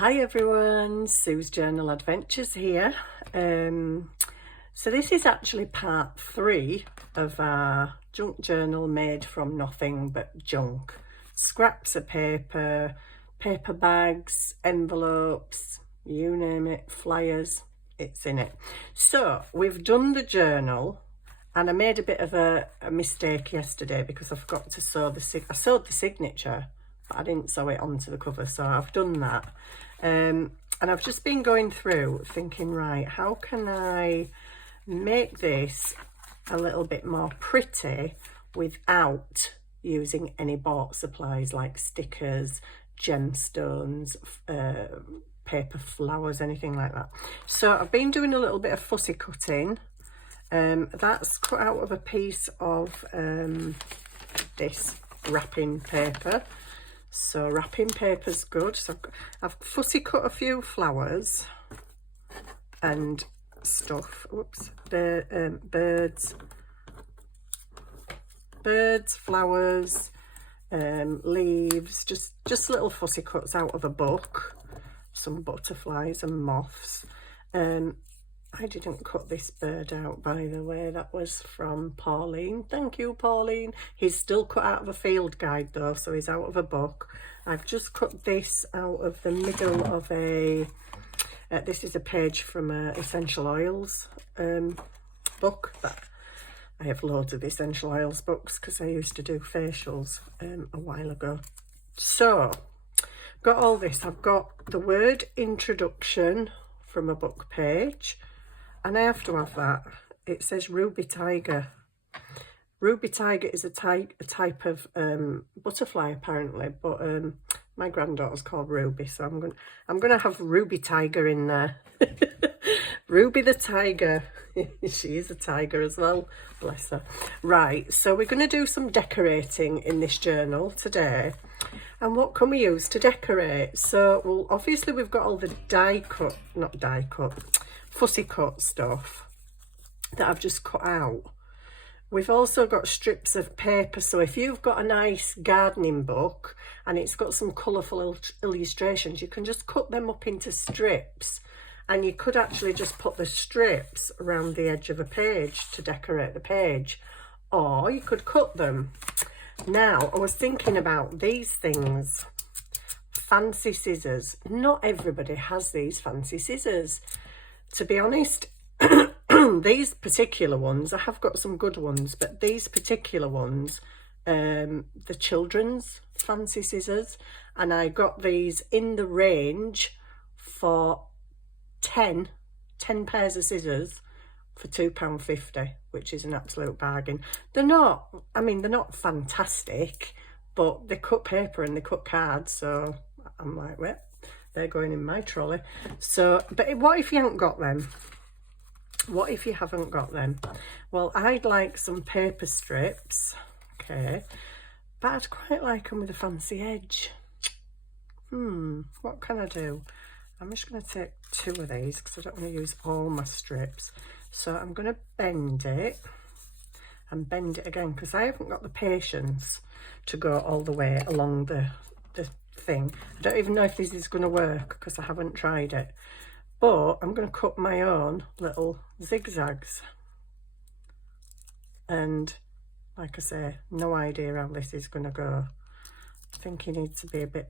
Hi everyone, Sue's Journal Adventures here. So this is actually part 3 of our junk journal made from nothing but junk. Scraps of paper, paper bags, envelopes, you name it, flyers, it's in it. So we've done the journal and I made a bit of a mistake yesterday because I forgot to sew I sewed the signature, but I didn't sew it onto the cover, so I've done that. And I've just been going through thinking, right, how can I make this a little bit more pretty without using any bought supplies like stickers, gemstones, paper flowers, anything like that. So I've been doing a little bit of fussy cutting. That's cut out of a piece of this wrapping paper. So wrapping paper's good. So I've fussy cut a few flowers and stuff. Oops, birds, flowers, leaves, just little fussy cuts out of a book. Some butterflies and moths. I didn't cut this bird out, by the way. That was from Pauline. Thank you, Pauline. He's still cut out of a field guide though, so he's out of a book. I've just cut this out of the middle of a, this is a page from a essential oils book. I have loads of essential oils books because I used to do facials a while ago. So, got all this. I've got the word introduction from a book page. And I have to have that. It says Ruby Tiger. Ruby Tiger is a type of butterfly apparently, but my granddaughter's called Ruby, so I'm gonna have Ruby Tiger in there. Ruby the Tiger. She is a tiger as well, bless her. Right, so we're gonna do some decorating in this journal today. And what can we use to decorate? So, well, obviously we've got all the fussy cut stuff that I've just cut out. We've also got strips of paper, so if you've got a nice gardening book and it's got some colourful illustrations, you can just cut them up into strips, and you could actually just put the strips around the edge of a page to decorate the page, or you could cut them. Now, I was thinking about these things. Fancy scissors. Not everybody has these fancy scissors. To be honest, these particular ones, I have got some good ones, but these particular ones, the children's fancy scissors, and I got these in the range for 10 pairs of scissors for £2.50, which is an absolute bargain. They're not fantastic, but they cut paper and they cut cards, so I'm like, well, they're going in my trolley. So, but what if you haven't got them? What if you haven't got them? Well, I'd like some paper strips, okay, but I'd quite like them with a fancy edge. What can I do? I'm just going to take 2 of these because I don't want to use all my strips. So I'm going to bend it and bend it again because I haven't got the patience to go all the way along the thing. I don't even know if this is going to work because I haven't tried it, but I'm going to cut my own little zigzags, and like I say, no idea how this is going to go. I think you need to be a bit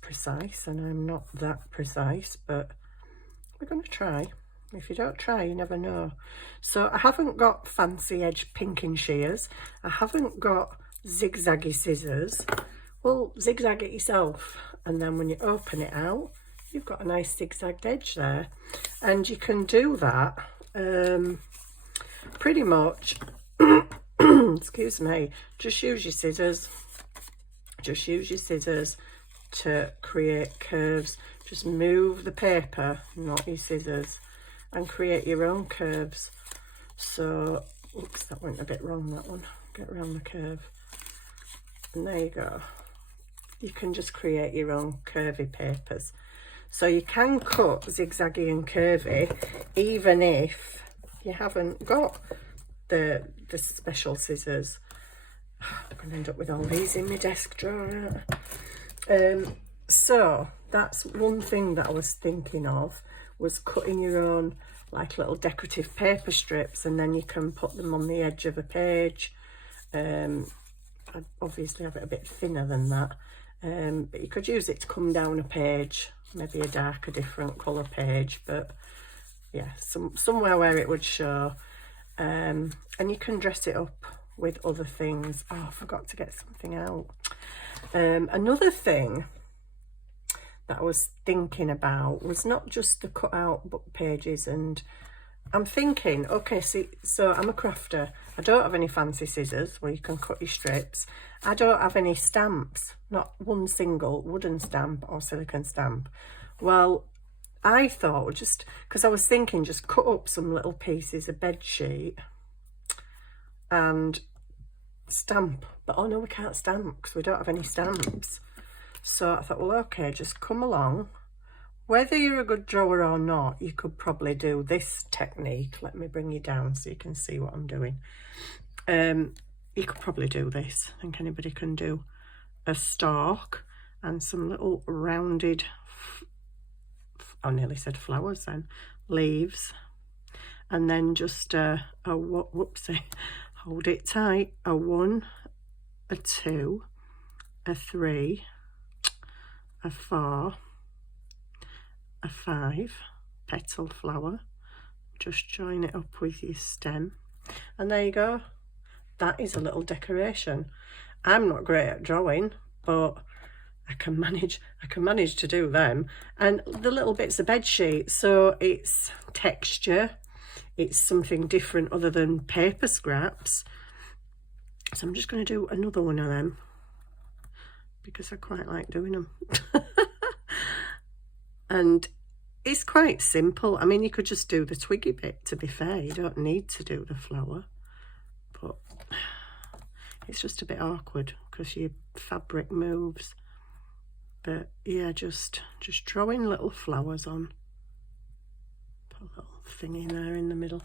precise, and I'm not that precise, but we're going to try. If you don't try, you never know. So I haven't got fancy edge pinking shears, I haven't got zigzaggy scissors. Well, zigzag it yourself, and then when you open it out, you've got a nice zigzagged edge there. And you can do that pretty much, excuse me, just use your scissors. Just use your scissors to create curves. Just move the paper, not your scissors, and create your own curves. So, oops, that went a bit wrong, that one. Get around the curve. And there you go. You can just create your own curvy papers. So you can cut zigzaggy and curvy even if you haven't got the special scissors. I'm going to end up with all these in my desk drawer. So that's one thing that I was thinking of, was cutting your own like little decorative paper strips, and then you can put them on the edge of a page. I'd obviously have it a bit thinner than that, but you could use it to come down a page, maybe a darker different colour page, but yeah, somewhere where it would show. And you can dress it up with other things. Oh, I forgot to get something out. Another thing that I was thinking about was not just the cut out book pages, and I'm thinking, okay, see, so I'm a crafter. I don't have any fancy scissors where you can cut your strips. I don't have any stamps, not one single wooden stamp or silicone stamp. Well, I thought, just because I was thinking, just cut up some little pieces of bed sheet and stamp. But oh no, we can't stamp because we don't have any stamps. So I thought, well, okay, just come along. Whether you're a good drawer or not, you could probably do this technique. Let me bring you down so you can see what I'm doing. You could probably do this. I think anybody can do a stalk and some little rounded, I nearly said flowers then, leaves. And then just whoopsie, hold it tight, a 1, a 2, a 3, a 4, a 5 petal flower. Just join it up with your stem, and there you go. That is a little decoration. I'm not great at drawing, but I can manage to do them. And the little bits of bed sheet, so it's texture, it's something different other than paper scraps. So I'm just going to do another one of them because I quite like doing them. And it's quite simple. I mean, you could just do the twiggy bit, to be fair. You don't need to do the flower, but it's just a bit awkward because your fabric moves. But yeah, just drawing little flowers on. Put a little thingy there in the middle.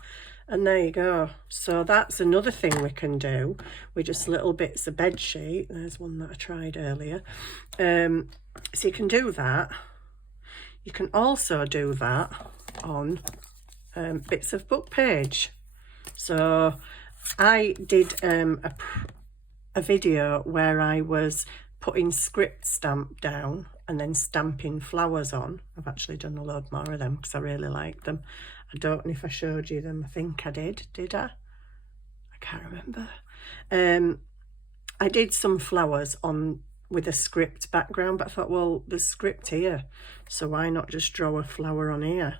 And there you go. So that's another thing we can do with just little bits of bed sheet. There's one that I tried earlier. So you can do that. You can also do that on bits of book page. So I did a video where I was putting script stamp down and then stamping flowers on. I've actually done a load more of them because I really like them. I don't know if I showed you them. I think I did I? I can't remember. I did some flowers on with a script background, but I thought, well, there's script here, so why not just draw a flower on here?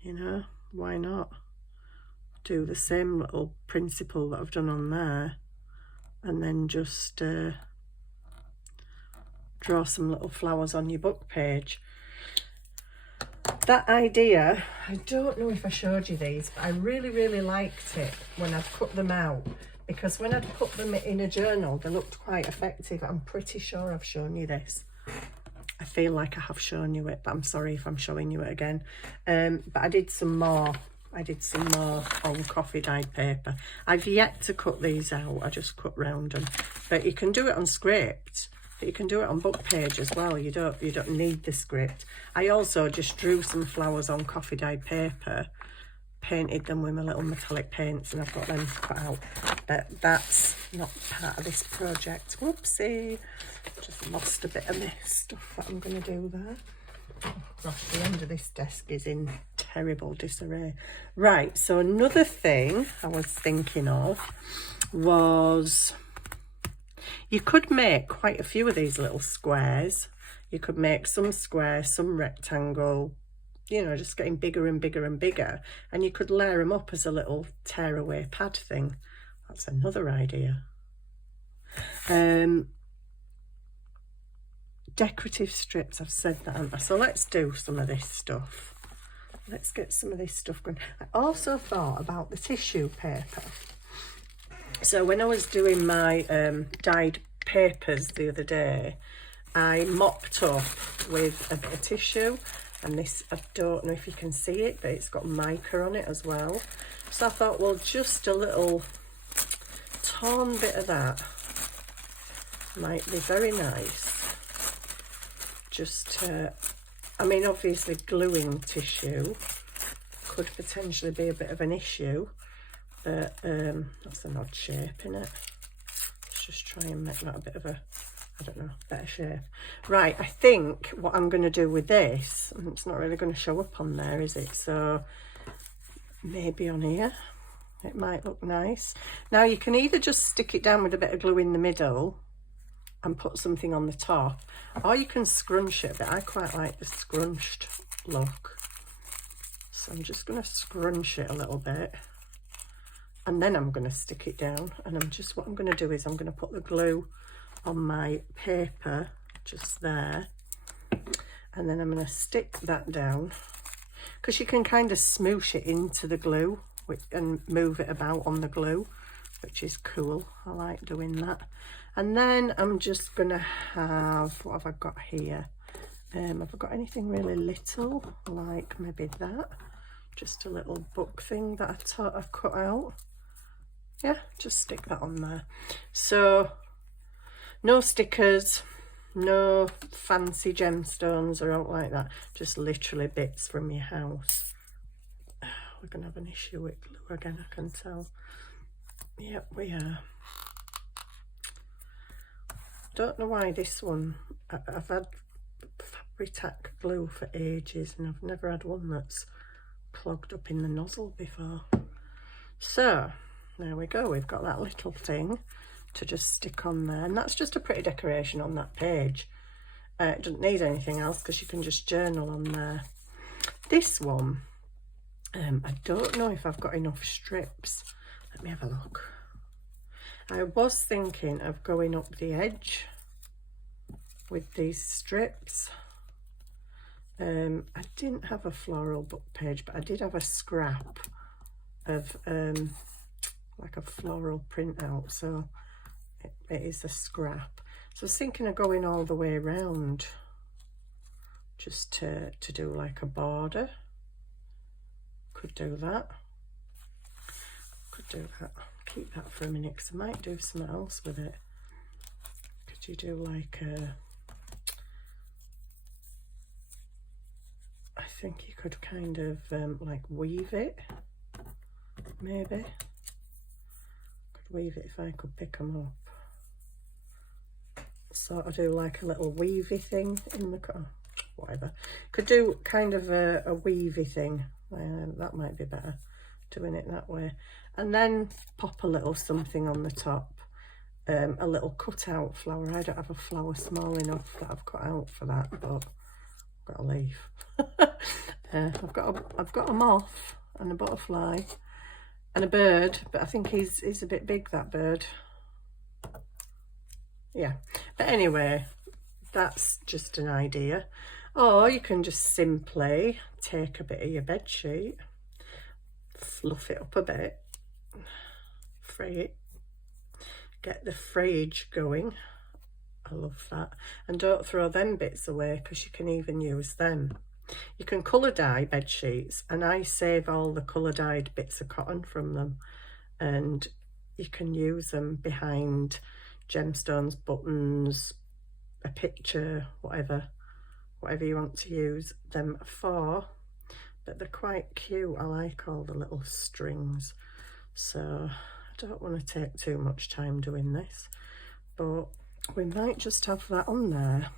You know, why not do the same little principle that I've done on there, and then just draw some little flowers on your book page. That idea, I don't know if I showed you these, but I really liked it when I'd cut them out, because when I'd put them in a journal, they looked quite effective. I'm pretty sure I've shown you this. I feel like I have shown you it, but I'm sorry if I'm showing you it again. But I did some more. On coffee dyed paper. I've yet to cut these out. I just cut round them. But you can do it on script. But you can do it on book page as well. You don't need the script. I also just drew some flowers on coffee dyed paper, painted them with my little metallic paints, and I've got them cut out. But that's not part of this project. Whoopsie. Just lost a bit of my stuff that I'm going to do there. Oh gosh, the end of this desk is in terrible disarray. Right, so another thing I was thinking of was you could make quite a few of these little squares. You could make some square, some rectangle, you know, just getting bigger and bigger and bigger. And you could layer them up as a little tearaway pad thing. That's another idea. Decorative strips, I've said that, haven't I? So let's do some of this stuff. Let's get some of this stuff going. I also thought about the tissue paper. So when I was doing my dyed papers the other day, I mopped up with a bit of tissue, and this, I don't know if you can see it, but it's got mica on it as well. So I thought, well, just a little torn bit of that might be very nice just I mean, obviously gluing tissue could potentially be a bit of an issue, but that's an odd shape, isn't it? Let's just try and make that a bit of a, I don't know, better shape. Right, I think what I'm going to do with this, and it's not really going to show up on there, is it? So maybe on here, it might look nice. Now you can either just stick it down with a bit of glue in the middle and put something on the top, or you can scrunch it, but I quite like the scrunched look. So I'm just going to scrunch it a little bit, and then I'm going to stick it down, and what I'm going to do is I'm going to put the glue on my paper just there, and then I'm going to stick that down, because you can kind of smoosh it into the glue and move it about on the glue, which is cool. I like doing that. And then I'm just going to have, what have I got here? Have I got anything really little, like maybe that? Just a little book thing that I've cut out. Yeah, just stick that on there. So no stickers, no fancy gemstones or out like that, just literally bits from your house. We're gonna have an issue with glue again, I can tell. Yep, we are. Don't know why this one, I've had Fabri-Tac glue for ages and I've never had one that's clogged up in the nozzle before. So there we go, we've got that little thing to just stick on there, and that's just a pretty decoration on that page. It doesn't need anything else because you can just journal on there. This one, I don't know if I've got enough strips. Let me have a look. I was thinking of going up the edge with these strips. I didn't have a floral book page, but I did have a scrap of like a floral printout, so it is a scrap. So I was thinking of going all the way around just to do like a border. Could do that. Could do that. Keep that for a minute because I might do something else with it. Could you do like a, I think you could kind of like weave it, maybe. Could weave it if I could pick them up. Sort of do like a little weavy thing in the, whatever. Could do kind of a weavy thing. That might be better, doing it that way. And then pop a little something on the top. A little cut out flower. I don't have a flower small enough that I've cut out for that, but I've got a leaf. I've got a moth and a butterfly and a bird, but I think he's a bit big, that bird. Yeah, but anyway, that's just an idea. Or you can just simply take a bit of your bed sheet, fluff it up a bit, fray it, get the frayage going. I love that. And don't throw them bits away because you can even use them. You can colour dye bed sheets, and I save all the colour dyed bits of cotton from them, and you can use them behind gemstones, buttons, a picture, whatever you want to use them for. But they're quite cute. I like all the little strings, so I don't want to take too much time doing this, but we might just have that on there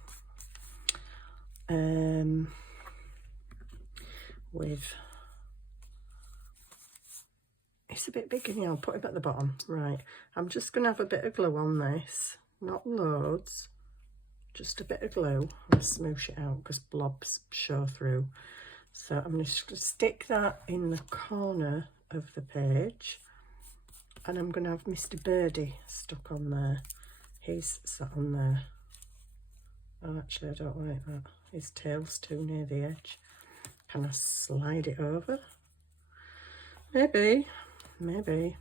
with, it's a bit big in here, I'll put it at the bottom. Right, I'm just going to have a bit of glue on this, not loads, just a bit of glue, and smoosh it out because blobs show through. So I'm just going to stick that in the corner of the page, and I'm going to have Mr. Birdie stuck on there. He's sat on there. Oh, actually I don't like that. His tail's too near the edge. Can I slide it over? Maybe. Maybe.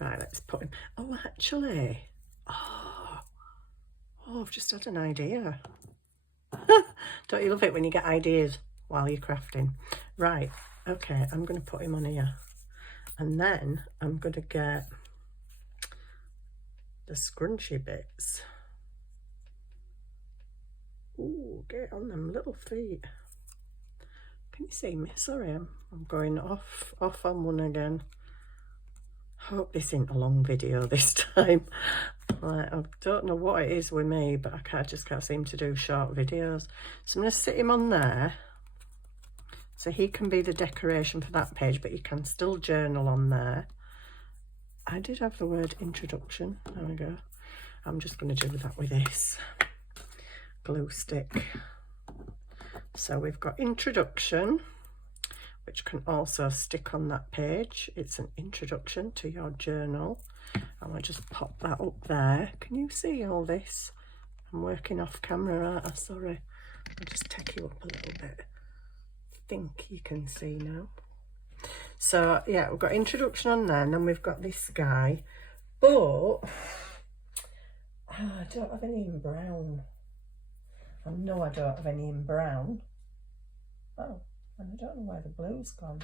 Right, let's put him. Oh, actually. Oh, I've just had an idea. Don't you love it when you get ideas while you're crafting? Right, okay, I'm going to put him on here. And then I'm going to get the scrunchy bits. concentrate on them little feet. Can you see me? Sorry, I'm going off on one again. Hope this isn't a long video this time. Like, I don't know what it is with me, but I just can't seem to do short videos. So I'm going to sit him on there. So he can be the decoration for that page, but you can still journal on there. I did have the word introduction. There we go. I'm just going to do that with this glue stick. So we've got introduction, which can also stick on that page. It's an introduction to your journal. And I'll just pop that up there. Can you see all this? I'm working off camera, aren't I? Sorry. I'll just take you up a little bit. I think you can see now. So yeah, we've got introduction on there, and then we've got this guy. But I don't have any in brown. I know I don't have any in brown. Oh, and I don't know where the blue's gone.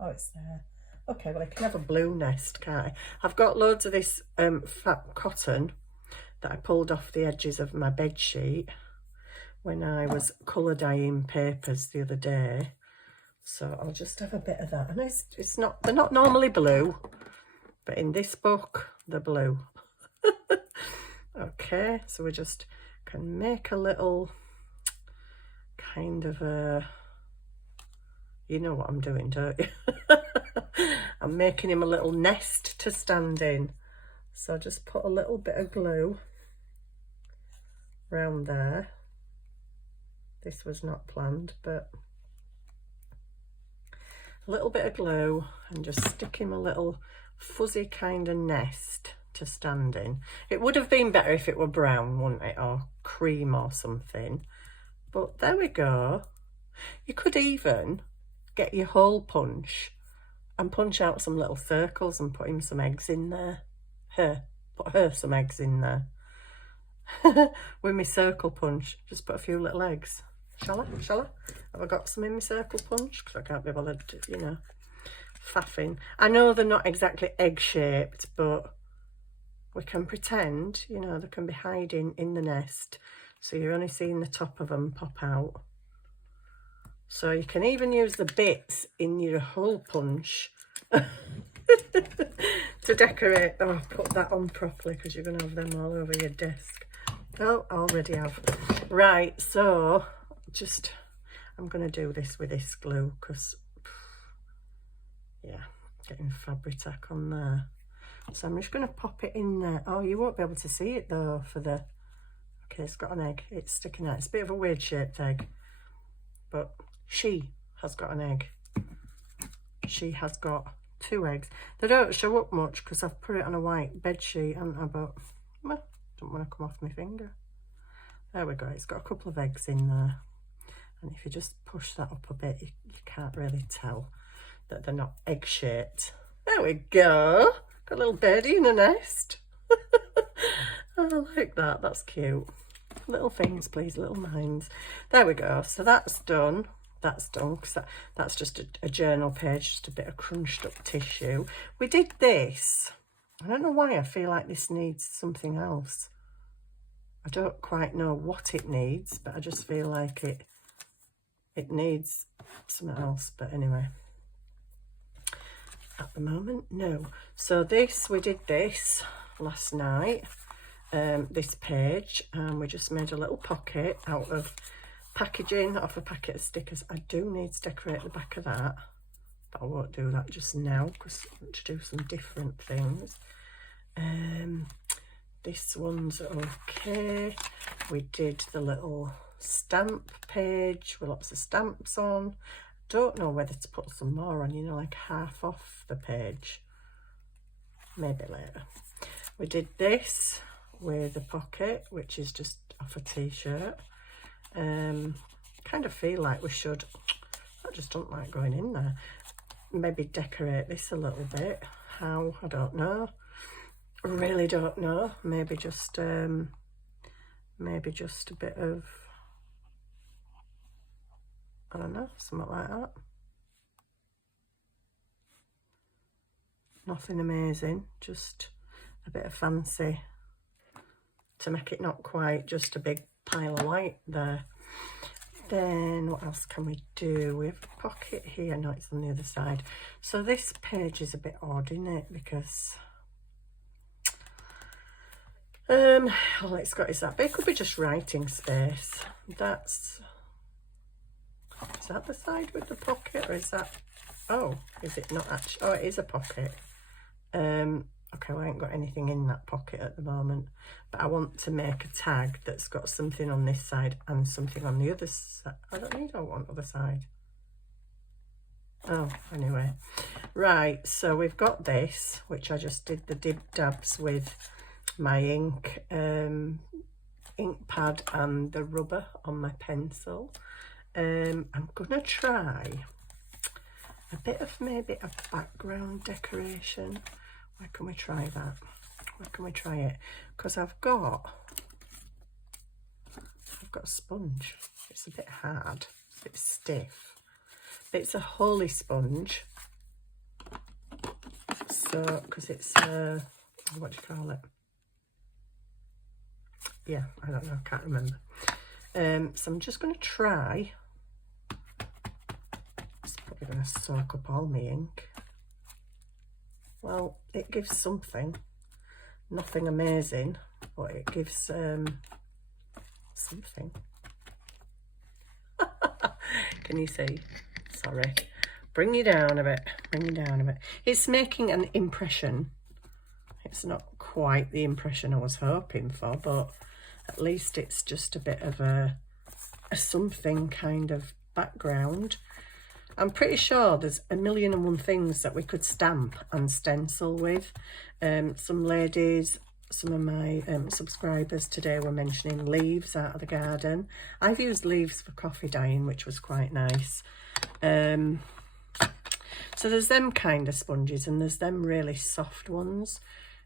Oh, it's there. Okay, well I can have a blue nest, can't I? I've got loads of this fat cotton that I pulled off the edges of my bed sheet when I was colour dyeing papers the other day. So I'll just have a bit of that. And it's not, they're not normally blue, but in this book, they're blue. Okay, so we just can make a little kind of a, you know what I'm doing, don't you? I'm making him a little nest to stand in. So just put a little bit of glue around there. This was not planned, but a little bit of glue, and just stick him a little fuzzy kind of nest to stand in. It would have been better if it were brown, wouldn't it, or cream or something, but there we go. You could even get your hole punch and punch out some little circles and put him some eggs in there. Put her some eggs in there. With my circle punch, just put a few little eggs. Shall I? Have I got some in my circle punch? Because I can't be bothered, you know, faffing. I know they're not exactly egg shaped, but we can pretend, you know, they can be hiding in the nest. So you're only seeing the top of them pop out. So you can even use the bits in your hole punch to decorate. Oh, put that on properly, because you're going to have them all over your desk. Oh, I already have. Right, so just, I'm going to do this with this glue, because, yeah, getting Fabri-Tac on there. So I'm just going to pop it in there. Oh, you won't be able to see it though for the, okay, it's got an egg. It's sticking out. It's a bit of a weird shaped egg, but she has got an egg. She has got 2 eggs. They don't show up much because I've put it on a white bed sheet, haven't I? But, well, don't want to come off my finger. There we go. It's got a couple of eggs in there. And if you just push that up a bit, you can't really tell that they're not egg shaped. There we go. Got a little birdie in a nest. I like that. That's cute. Little things, please. Little minds. There we go. So that's done. That's done, because that's just a journal page, just a bit of crunched up tissue. We did this. I don't know why I feel like this needs something else. I don't quite know what it needs, but I just feel like it needs something else. But anyway, at the moment, no. So this, we did this last night, this page, and we just made a little pocket out of packaging off a packet of stickers. I do need to decorate the back of that, but I won't do that just now because I want to do some different things. This one's okay. We did the little stamp page with lots of stamps on. Don't know whether to put some more on, you know, like half off the page. Maybe later. We did this with a pocket, which is just off a t-shirt. Kind of feel like we should, I just don't like going in there, maybe decorate this a little bit. How? I don't know. Really don't know. Maybe just a bit of, I don't know, something like that. Nothing amazing, just a bit of fancy to make it not quite just a big pile of white there. then what else can we do? We have a pocket here. No, it's on the other side. So this page is a bit odd, isn't it? Because all it's got is that, but it could be just writing space. Is that the side with the pocket, or is that, oh, is it not actually? Oh, it is a pocket. Okay, well, I ain't got anything in that pocket at the moment, but I want to make a tag that's got something on this side and something on the other side. I don't want other side. Oh, anyway. Right, so we've got this, which I just did the dib dabs with my ink pad and the rubber on my pencil. I'm gonna try a bit of maybe a background decoration. Where can we try that? Where can we try it? Because I've got a sponge. It's a bit hard, a bit stiff. But it's a holy sponge. So, because it's what do you call it? Yeah, I don't know, I can't remember. So I'm just going to try. It's probably going to soak up all my ink. Well, it gives something. Nothing amazing, but it gives something. Can you see? Sorry. Bring you down a bit. Bring you down a bit. It's making an impression. It's not quite the impression I was hoping for, but at least it's just a bit of a something kind of background. I'm pretty sure there's 1,000,001 things that we could stamp and stencil with. Some ladies, some of my subscribers today were mentioning leaves out of the garden. I've used leaves for coffee dyeing, which was quite nice. So there's them kind of sponges, and there's them really soft ones.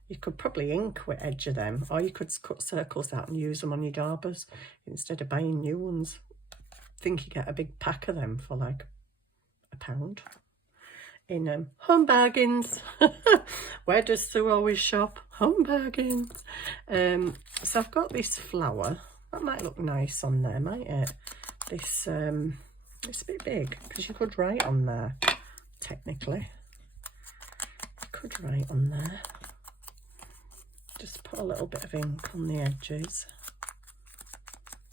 You could probably ink with edge of them, or you could cut circles out and use them on your daubers instead of buying new ones. I think you get a big pack of them for like £1 in Home Bargains. Where does Sue always shop? Home Bargains. So I've got this flower. That might look nice on there, might it? This it's a bit big because you could write on there. Technically, you could write on there. Just put a little bit of ink on the edges.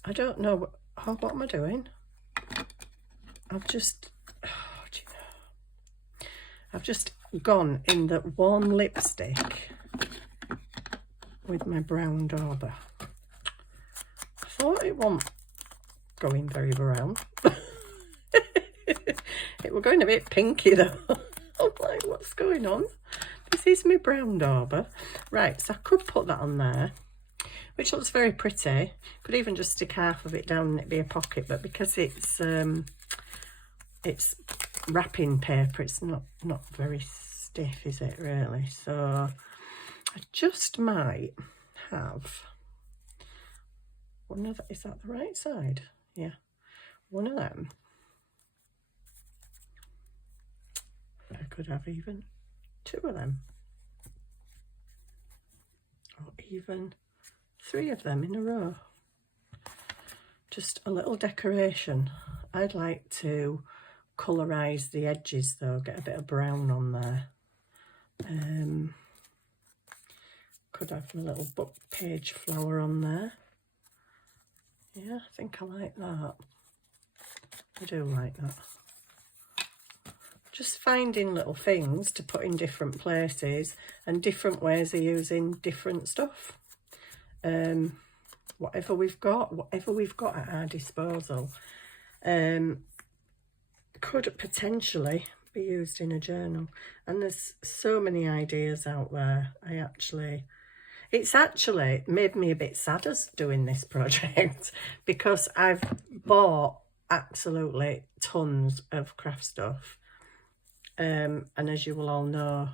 I don't know what am I doing? I've just gone in the warm lipstick with my brown dauber. I thought it wasn't going very brown. It were going a bit pinky though. I'm like, what's going on? This is my brown dauber. Right, so I could put that on there, which looks very pretty. Could even just stick half of it down and it'd be a pocket, but because it's wrapping paper, it's not very stiff, is it really? So I just might have one of is that the right side? Yeah, one of them. I could have even 2 of them, or even 3 of them in a row. Just a little decoration. I'd like to colorise the edges though, get a bit of brown on there. Could have a little book page flower on there. Yeah, I think I like that. I do like that. Just finding little things to put in different places and different ways of using different stuff. Whatever we've got at our disposal, could potentially be used in a journal. And there's so many ideas out there. It's actually made me a bit sad as doing this project because I've bought absolutely tons of craft stuff. And as you will all know,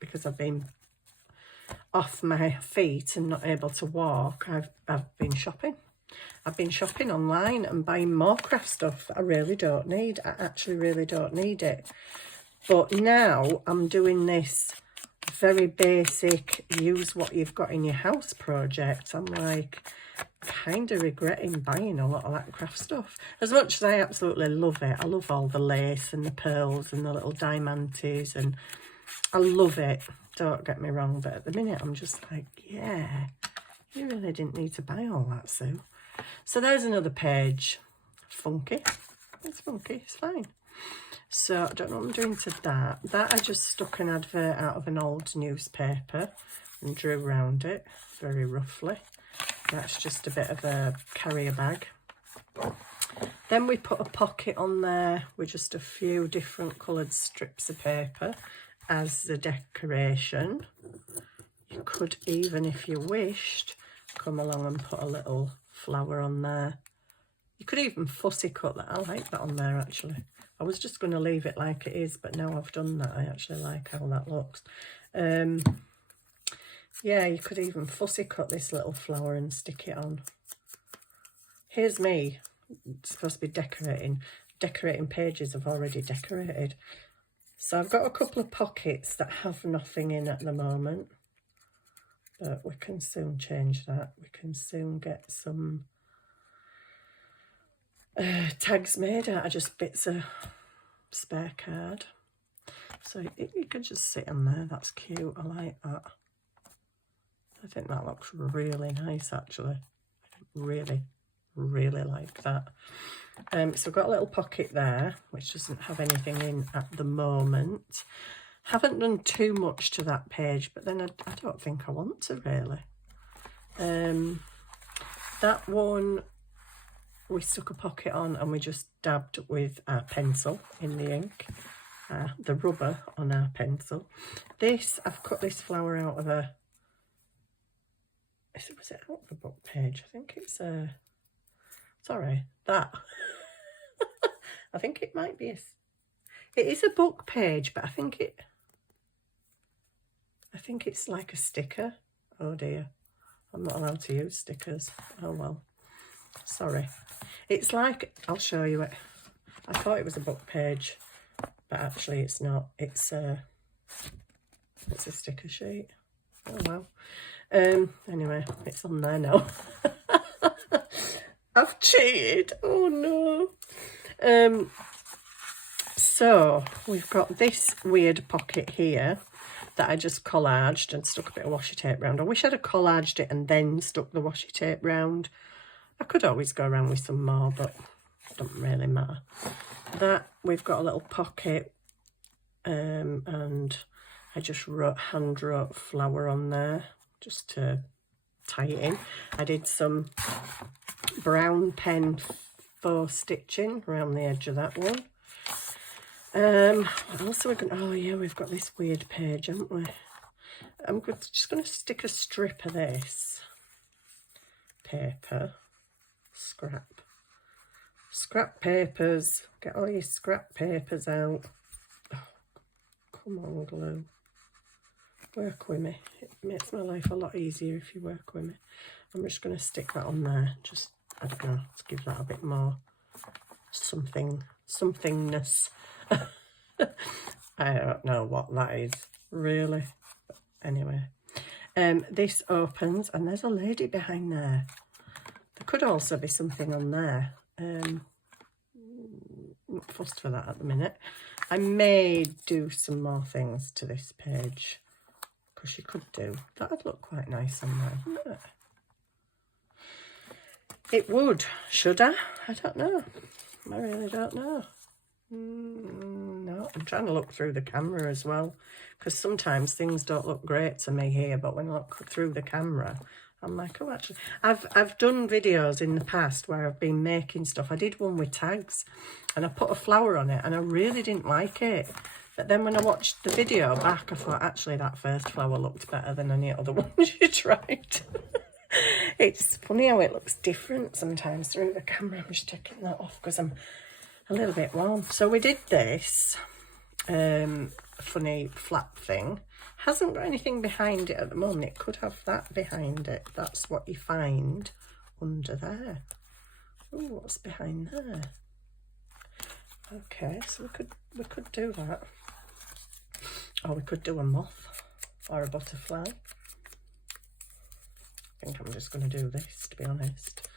because I've been off my feet and not able to walk, I've been shopping. I've been shopping online and buying more craft stuff that I really don't need. I actually really don't need it. But now I'm doing this very basic, use what you've got in your house project. I'm like, kind of regretting buying a lot of that craft stuff. As much as I absolutely love it, I love all the lace and the pearls and the little diamantes, and I love it, don't get me wrong, but at the minute I'm just like, yeah, you really didn't need to buy all that, Sue. So there's another page. Funky. It's funky, it's fine. So I don't know what I'm doing to that. That I just stuck an advert out of an old newspaper and drew around it very roughly. That's just a bit of a carrier bag. Then we put a pocket on there with just a few different coloured strips of paper as the decoration. You could even, if you wished, come along and put a little flower on there. You could even fussy cut that. I like that on there actually. I was just going to leave it like it is, but now I've done that, I actually like how that looks. Yeah, you could even fussy cut this little flower and stick it on. Here's me. It's supposed to be decorating pages I've already decorated. So I've got a couple of pockets that have nothing in at the moment, but we can soon change that. We can soon get some tags made out of just bits of spare card. So you could just sit on there. That's cute. I like that. I think that looks really nice actually. I really like that. So I've got a little pocket there which doesn't have anything in at the moment. Haven't done too much to that page, but then I don't think I want to really. That one we stuck a pocket on and we just dabbed with our pencil in the ink, the rubber on our pencil. This, I've cut this flower out of a, was it out of a book page? I think it's sorry, that. I think it might be it is a book page, but I think it's like a sticker. Oh dear, I'm not allowed to use stickers. Oh well, sorry. It's like, I'll show you it. I thought it was a book page, but actually it's not. It's a sticker sheet. Oh well. Anyway, it's on there now. I've cheated. Oh no. So we've got this weird pocket here that I just collaged and stuck a bit of washi tape around. I wish I'd have collaged it and then stuck the washi tape round. I could always go around with some more, but it doesn't really matter. That, we've got a little pocket, and I just hand wrote flower on there just to tie it in. I did some brown pen faux stitching around the edge of that one. What else are we going to, oh yeah, we've got this weird page, haven't we? I'm just going to stick a strip of this paper. Scrap papers. Get all your scrap papers out. Oh, come on, glue. Work with me. It makes my life a lot easier if you work with me. I'm just going to stick that on there. Just, I don't know, to give that a bit more somethingness. I don't know what that is, really. But anyway, this opens and there's a lady behind there. There could also be something on there. Not fussed for that at the minute. I may do some more things to this page, because you could do. That would look quite nice on there, wouldn't it? It would. Should I? I don't know. I really don't know. No, I'm trying to look through the camera as well, because sometimes things don't look great to me here, but when I look through the camera, I'm like, oh, actually, I've done videos in the past where I've been making stuff. I did one with tags, and I put a flower on it, and I really didn't like it. But then when I watched the video back, I thought, actually, that first flower looked better than any other one you tried. It's funny how it looks different sometimes through the camera. I'm just taking that off because I'm a little bit warm. So we did this funny flap thing. Hasn't got anything behind it at the moment. It could have that behind it. That's what you find under there. Oh, what's behind there? Okay, so we could do that. Or we could do a moth or a butterfly. I think I'm just going to do this, to be honest.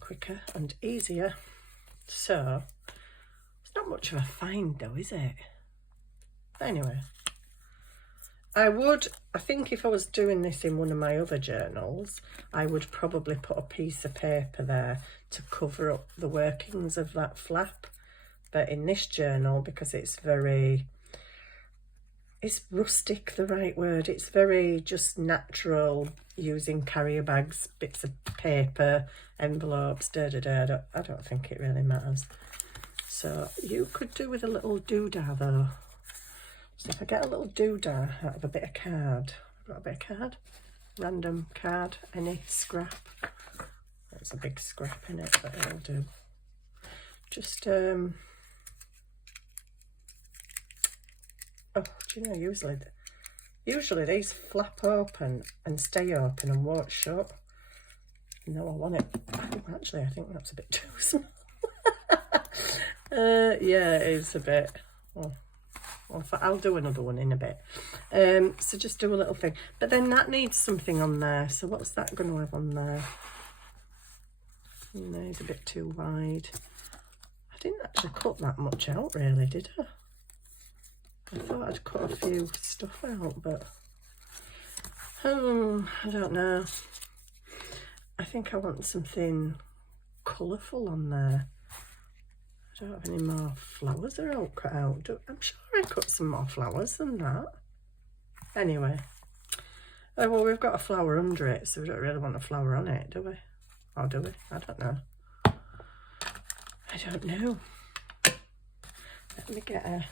Quicker and easier. So, it's not much of a find though, is it? Anyway, I think if I was doing this in one of my other journals, I would probably put a piece of paper there to cover up the workings of that flap. But in this journal, because it's rustic, the right word, it's very just natural, using carrier bags, bits of paper, envelopes, I don't think it really matters. So you could do with a little doodah though. So if I get a little doodah out of a bit of card, I've got a bit of card, random card, any scrap. There's a big scrap in it, but it'll do. Just, oh, do you know, usually these flap open and stay open and won't shut. No, I want it. Oh, actually, I think that's a bit too small. Yeah, it is a bit. Well, I'll do another one in a bit. So just do a little thing. But then that needs something on there. So what's that going to have on there? No, it's a bit too wide. I didn't actually cut that much out, really, did I? I thought I'd cut a few stuff out, but I don't know. I think I want something colourful on there. I don't have any more flowers that are all cut out. I'm sure I cut some more flowers than that. Anyway. Oh, well, we've got a flower under it, so we don't really want a flower on it, do we? Or do we? I don't know. I don't know. Let me get a...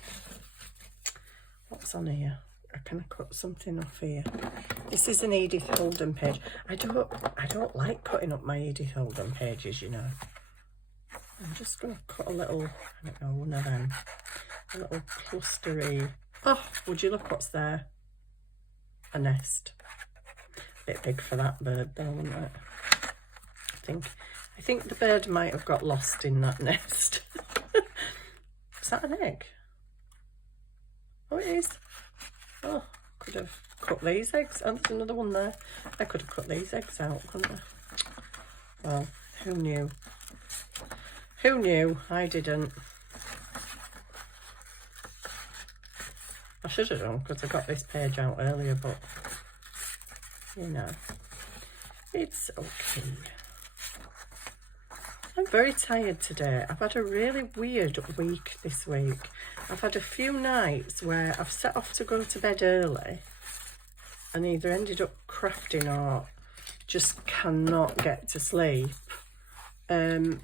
What's on here? I can cut something off here. This is an Edith Holden page. I don't like cutting up my Edith Holden pages, you know. I'm just going to cut a little, I don't know, one of them. A little clustery. Oh, would you look what's there? A nest. Bit big for that bird though, wouldn't it? I think the bird might have got lost in that nest. Is that an egg? Oh, it is. Oh, could have cut these eggs. Oh, there's another one there. I could have cut these eggs out, couldn't I? Well, who knew? Who knew? I didn't. I should have done, because I got this page out earlier, but, you know, it's okay. I'm very tired today. I've had a really weird week this week. I've had a few nights where I've set off to go to bed early and either ended up crafting or just cannot get to sleep. And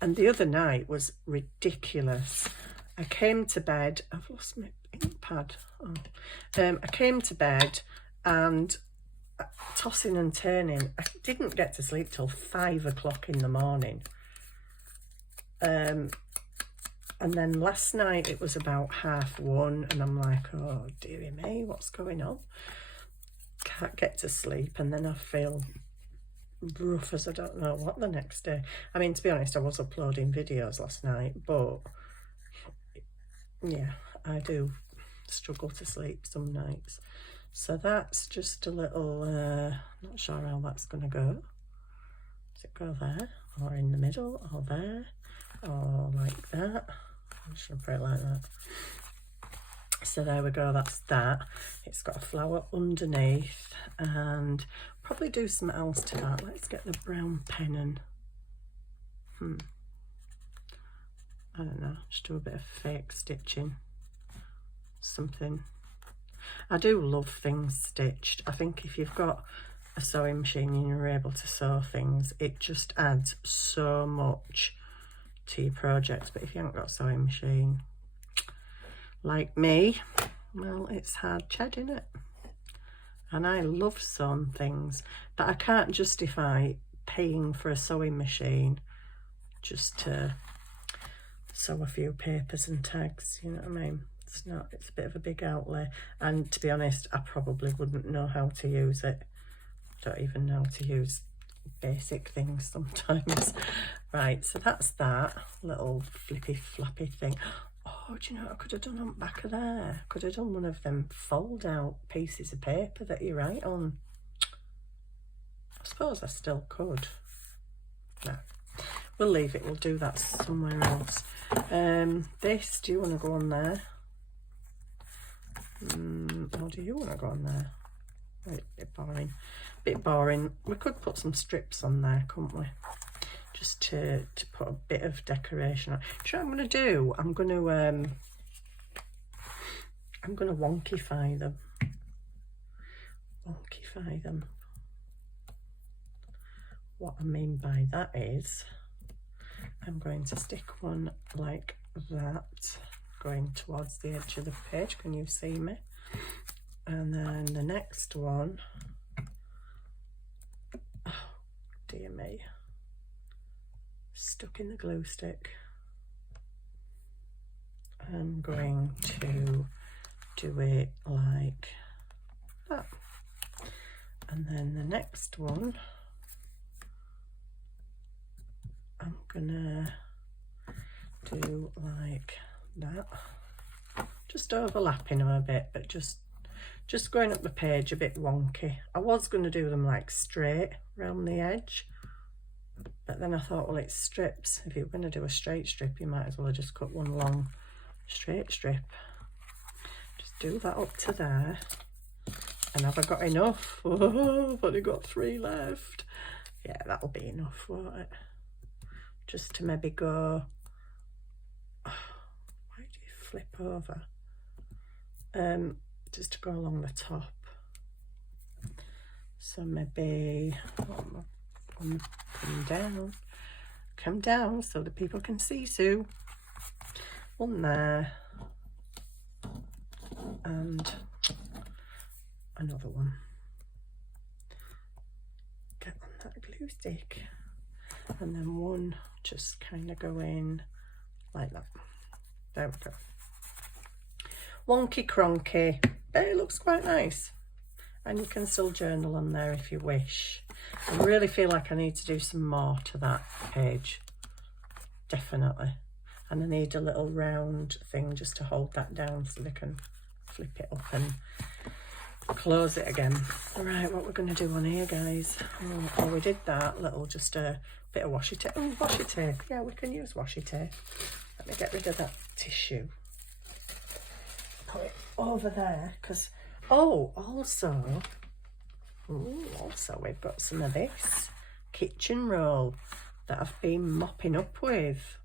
the other night was ridiculous. I came to bed, I've lost my ink pad. Oh. I came to bed and tossing and turning. I didn't get to sleep till 5 o'clock in the morning. And then last night it was about 1:30 and I'm like, oh dearie me, what's going on? Can't get to sleep, and then I feel rough as I don't know what the next day. I mean, to be honest, I was uploading videos last night, but yeah, I do struggle to sleep some nights. So that's just a little, not sure how that's going to go. Does it go there, or in the middle, or there, or like that? I'm just going to put it like that. So there we go, that's that. It's got a flower underneath, and probably do something else to that. Let's get the brown pen and, I don't know, just do a bit of fake stitching. Something. I do love things stitched. I think if you've got a sewing machine and you're able to sew things, it just adds so much to your projects. But if you haven't got a sewing machine, like me, well, it's hard ched, isn't it? And I love sewing things, but I can't justify paying for a sewing machine just to sew a few papers and tags, you know what I mean? It's not, it's a bit of a big outlay, and to be honest, I probably wouldn't know how to use it. Don't even know how to use basic things sometimes. Right, so that's that little flippy flappy thing. Oh, do you know what I could have done on the back of there? Could have done one of them fold out pieces of paper that you write on. suppose I still could. No, we'll leave it, we'll do that somewhere else. This, do you want to go on there? Or do you want to go on there? Wait, a bit boring. Bit boring. We could put some strips on there, couldn't we? Just to put a bit of decoration on. Do you know what I'm going to do? I'm going to wonkify them. Wonkify them. What I mean by that is I'm going to stick one like that going towards the edge of the page. Can you see me? And then the next one, oh dear me, stuck in the glue stick. I'm going to do it like that. And then the next one, I'm gonna do like that, just overlapping them a bit, but just going up the page a bit wonky. I was going to do them like straight around the edge, but then I thought, well, it's strips. If you're going to do a straight strip, you might as well just cut one long straight strip. Just do that up to there. And have I got enough? Oh, I've only got 3 left. Yeah, that'll be enough, won't it? Just to maybe go, oh, why do you flip over? Just to go along the top. So maybe come down so the people can see Sue. One there, and another one. Get on that glue stick, and then one just kind of go in like that. There we go. Wonky cronky, but it looks quite nice. And you can still journal on there if you wish. I really feel like I need to do some more to that page, definitely. And I need a little round thing just to hold that down so they can flip it up and close it again. All right, what we're going to do on here, guys. Oh, we did that little, just a bit of washi tape. Oh, washi tape. Yeah, we can use washi tape. Let me get rid of that tissue. Put it over there, because, oh, also we've got some of this kitchen roll that I've been mopping up with.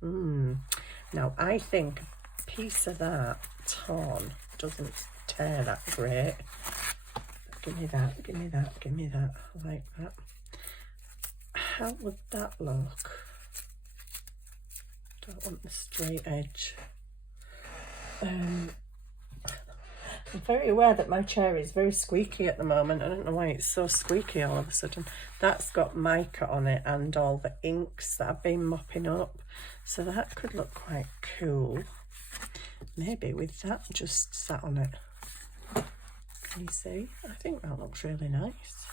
Now, I think a piece of that torn doesn't tear that great. Give me that, give me that, give me that, like that. How would that look? Don't want the straight edge. I'm very aware that my chair is very squeaky at the moment. I don't know why it's so squeaky all of a sudden. That's got mica on it and all the inks that I've been mopping up. So that could look quite cool. Maybe with that just sat on it. Can you see? I think that looks really nice.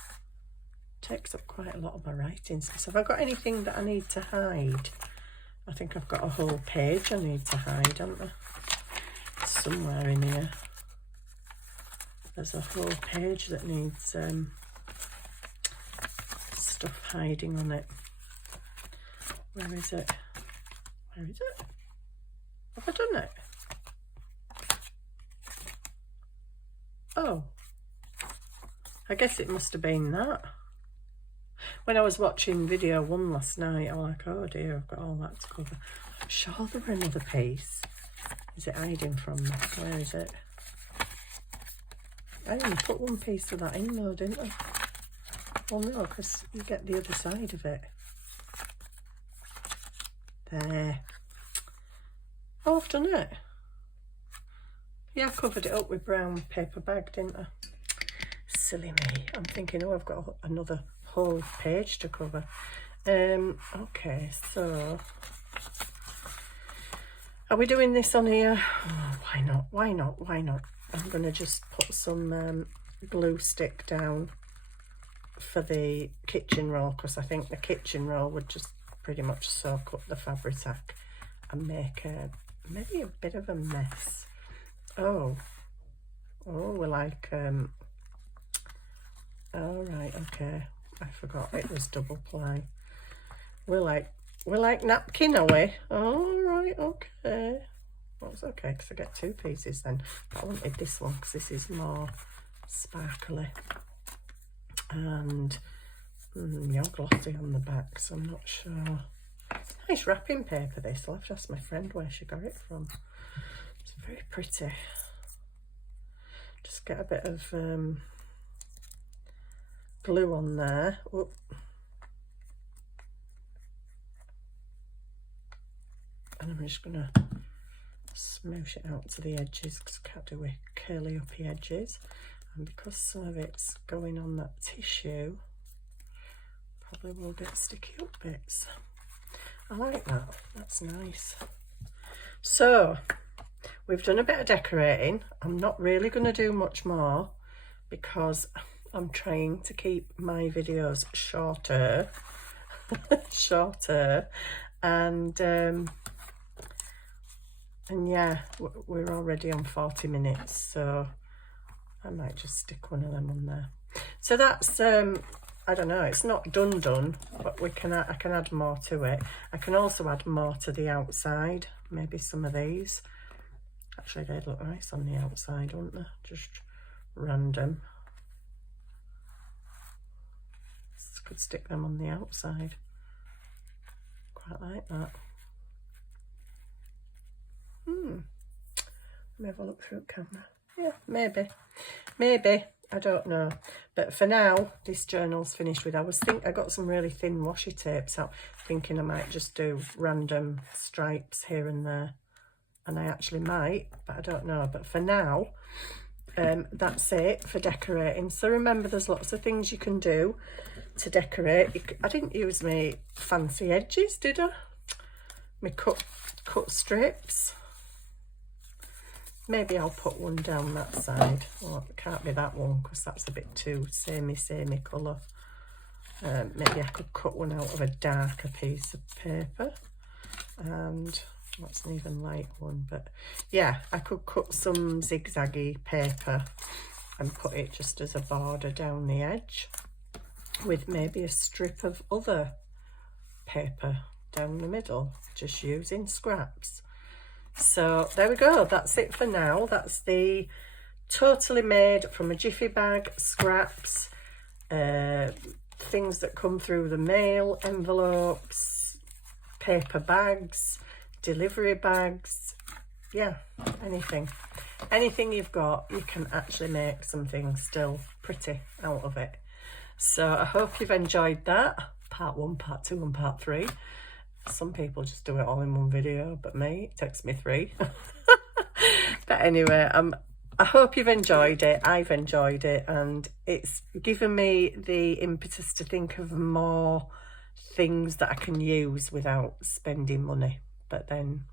Takes up quite a lot of my writing space. Have I got anything that I need to hide? I think I've got a whole page I need to hide, haven't I? Somewhere in here. There's a whole page that needs stuff hiding on it. Where is it? Where is it? Have I done it? Oh, I guess it must have been that. When I was watching video 1 last night, I'm like, oh dear, I've got all that to cover. I'm sure there were another piece. Is it hiding from me? Where is it? I only put one piece of that in though, didn't I? Well, no, because you get the other side of it. There. Oh, I've done it. Yeah, I covered it up with brown paper bag, didn't I? Silly me. I'm thinking, oh, I've got another whole page to cover. Okay, so are we doing this on here? Oh, why not? Why not? Why not? I'm going to just put some glue stick down for the kitchen roll, because I think the kitchen roll would just pretty much soak up the Fabri-Tac and make maybe a bit of a mess. Oh, we're like, all right, okay. I forgot it was double ply. We're like napkin, are we? All right, okay. Well, it's okay because I get 2 pieces then. But I wanted this one because this is more sparkly and yeah, glossy on the back, so I'm not sure. Nice wrapping paper this. I'll have to ask my friend where she got it from. It's very pretty. Just get a bit of glue on there. Oop. And I'm just gonna smoosh it out to the edges because I can't do with curly uppy edges, and because some of it's going on that tissue, probably will get sticky up bits. I like that, that's nice. So we've done a bit of decorating. I'm not really going to do much more because I'm trying to keep my videos shorter and yeah, we're already on 40 minutes, so I might just stick one of them on there. So that's I don't know, it's not done, but I can add more to it. I can also add more to the outside, maybe some of these. Actually, they'd look nice on the outside, wouldn't they? Just random. Could stick them on the outside. Quite like that. Let me have a look through the camera. Yeah, maybe. I don't know. But for now, this journal's finished with. I got some really thin washi tapes out, thinking I might just do random stripes here and there. And I actually might, but I don't know. But for now, that's it for decorating. So remember, there's lots of things you can do to decorate. I didn't use my fancy edges, did I? My cut strips. Maybe I'll put one down that side. Well, it can't be that one because that's a bit too samey colour. Maybe I could cut one out of a darker piece of paper. And that's an even light one, but yeah, I could cut some zigzaggy paper and put it just as a border down the edge with maybe a strip of other paper down the middle, just using scraps. So there we go, that's it for now. That's the totally made from a jiffy bag, scraps, things that come through the mail, envelopes, paper bags, delivery bags, yeah, anything you've got, you can actually make something still pretty out of it. So I hope you've enjoyed that, part 1, part 2 and part 3. Some people just do it all in one video, but me, it takes me 3. But anyway, I hope you've enjoyed it. I've enjoyed it, and it's given me the impetus to think of more things that I can use without spending money. But then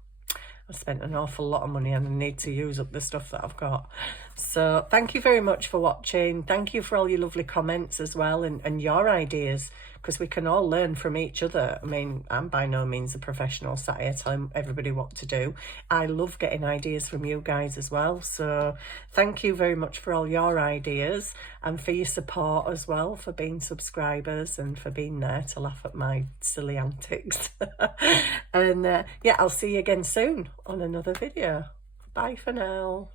I spent an awful lot of money and I need to use up the stuff that I've got. So thank you very much for watching. Thank you for all your lovely comments as well, and your ideas, because we can all learn from each other. I mean, I'm by no means a professional sat here telling everybody what to do. I love getting ideas from you guys as well. So thank you very much for all your ideas and for your support as well, for being subscribers and for being there to laugh at my silly antics. And yeah, I'll see you again soon on another video. Bye for now.